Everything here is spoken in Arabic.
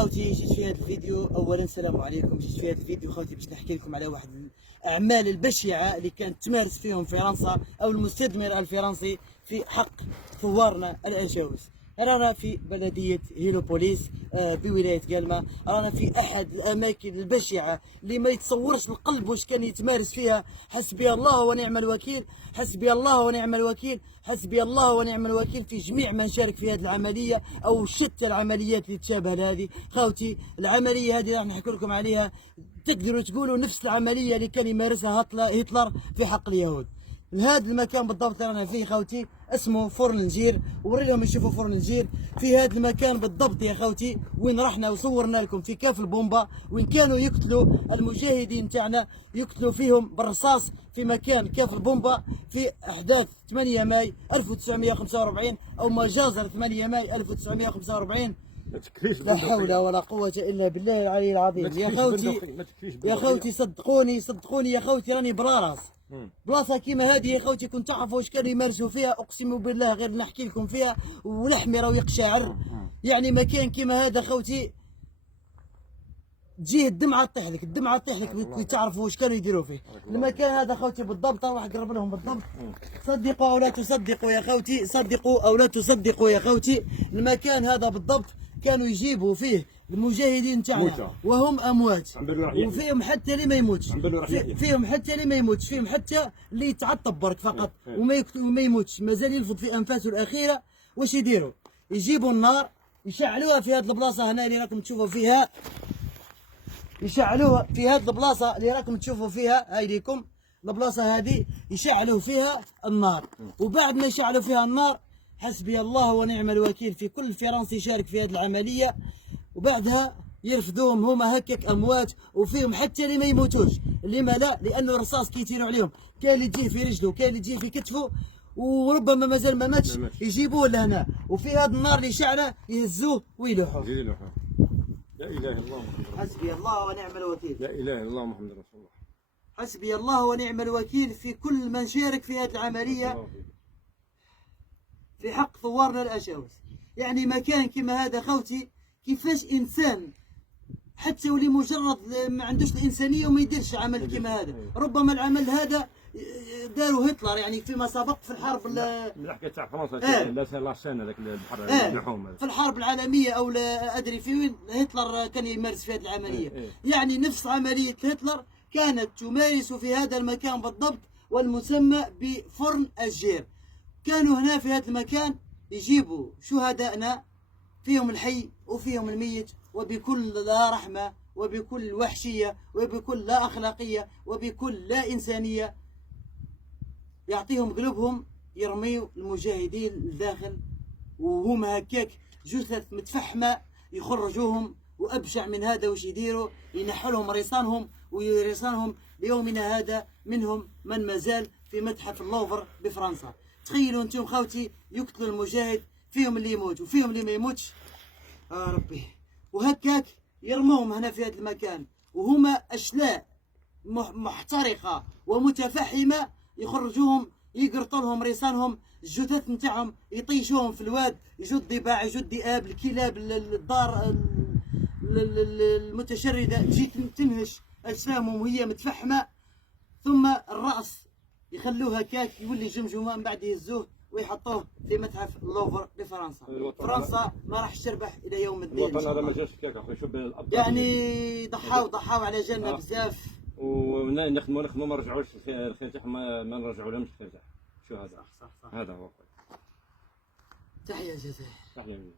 خاوتي جيت في هذا الفيديو. اولا السلام عليكم. جيت في هذا الفيديو خاوتي باش نحكي لكم على واحد الاعمال البشعه اللي كانت تمارس فيهم فرنسا او المستثمر الفرنسي في حق ثوارنا الانشاوس. رانا في بلديه هيلوبوليس بولايه قلمه. رانا في احد الاماكن البشعه اللي ما يتصورش القلب واش كان يتمارس فيها. حسبي الله ونعم الوكيل، حسبي الله ونعم الوكيل، حسبي الله ونعم الوكيل في جميع من شارك في هذه العمليه او شتى العمليات اللي تشابه لهذه. خاوتي العمليه هذه راح نحكي لكم عليها، تقدروا تقولوا نفس العمليه اللي كان يمارسها هتلر في حق اليهود. هذا المكان بالضبط اللي رانا فيه خوتي اسمه فرن الجير. وريهم يشوفوا فرن الجير في هذا المكان بالضبط يا خوتي، وين رحنا وصورنا لكم في كاف البومبا، وين كانوا يقتلوا المجاهدين تاعنا، يقتلوا فيهم بالرصاص في مكان كاف البومبا في احداث 8 ماي 1945 او مجازر 8 ماي 1945. لا حول ولا قوة إلا بالله العلي العظيم. يا خوتي يا خوتي صدقوني صدقوني يا خوتي راني براس بلاصة كيما هذه يا خوتي كنت تعرفوا واش كانوا يمارسوا فيها. أقسم بالله غير نحكي لكم فيها ولحمي راهو يقشعر. يعني مكان كيما هذا خوتي تجيه الدمعة تطيح لك، الدمعة تطيح لك كي تعرفوا واش كانوا يديروا فيه. المكان هذا خوتي بالضبط راح نقرب لهم بالضبط. صدقوا أو لا تصدقوا يا خوتي، صدقوا أو لا تصدقوا يا خوتي، المكان هذا بالضبط كانوا يجيبوا فيه المجاهدين تاعنا وهم اموات، وفيهم حتى اللي ما يموتش، فيهم حتى اللي ما يموتش، فيهم حتى اللي يتعطب برك فقط وما يموتش، مازال يلفظ في انفاسه الاخيره. واش يديروا؟ يجيبوا النار يشعلوها في هذه البلاصه هنا اللي راكم تشوفوا فيها، يشعلوها في هذه البلاصه اللي راكم تشوفوا فيها. هاي ليكم البلاصه هذه يشعلوا فيها النار، وبعد ما يشعلوا فيها النار حسبي الله ونعم الوكيل في كل فرنسي يشارك في هذه العمليه، وبعدها يرفدوهم هما هكاك اموات، وفيهم حتى اللي ما يموتوش. لما لا؟ لانه الرصاص كيطيروا عليهم، كاين اللي تجيه في رجله، كاين اللي تجيه في كتفه، وربما مازال ما ماتش يجيبوه لهنا، وفي هذا النار اللي شعله يهزوه ويلوحوه. لا اله الا الله محمد حسبي الله ونعم الوكيل. لا اله الا الله محمد رسول الله. حسبي الله ونعم الوكيل في كل من شارك في هذه العمليه في حق ثوارنا الاشاوس. يعني مكان كما هذا خوتي كيفاش انسان حتى ولي مجرد ما عندوش الانسانيه وما يديرش عمل كما هذا. ربما العمل هذا داروا هتلر يعني فيما سبق في الحرب الحكايه تاع فرنسا لا سان هذاك البحر اللحوم في الحرب العالميه او لا ادري في وين هتلر كان يمارس في هذه العمليه. يعني نفس عمليه هتلر كانت تمارس في هذا المكان بالضبط، والمسمى بفرن الجير. كانوا هنا في هذا المكان يجيبوا شهدائنا، فيهم الحي وفيهم الميت، وبكل لا رحمة وبكل وحشية وبكل لا أخلاقية وبكل لا إنسانية يعطيهم قلوبهم، يرميوا المجاهدين لداخل وهم هكاك جثث متفحمة يخرجوهم. وأبشع من هذا وش يديروا؟ ينحوا لهم رصانهم، ورصانهم ليومنا هذا منهم من مازال في متحف اللوفر بفرنسا. تخيلوا انتم خوتي يقتلوا المجاهد، فيهم اللي يموت وفيهم اللي ما يموتش. ربي. وهكاك يرموهم هنا في هذا المكان، وهما اشلاء محترقه ومتفحمه، يخرجوهم يقرطوا لهم رصانهم، الجثث نتاعهم يطيشوهم في الواد، يجوا الضباع يجوا الذئاب الكلاب الدار المتشرده تجي تنهش اجسامهم وهي متفحمه. ثم الراس يخلوه هكاك يولي جمجمه، من بعد يهزوه ويحطوه في متحف اللوفر بفرنسا. فرنسا ما راح تربح الى يوم الدين. الوطن هذا ما جاش هكاك اخويا، شوف يعني ضحاو على جالنا بزاف، ونخدموا ما رجعوش الخير تاعهم، ما نرجعوا لهمش الخير تاعهم. شو هذا؟ صح هذا هو. تحية الجزائر. تحية.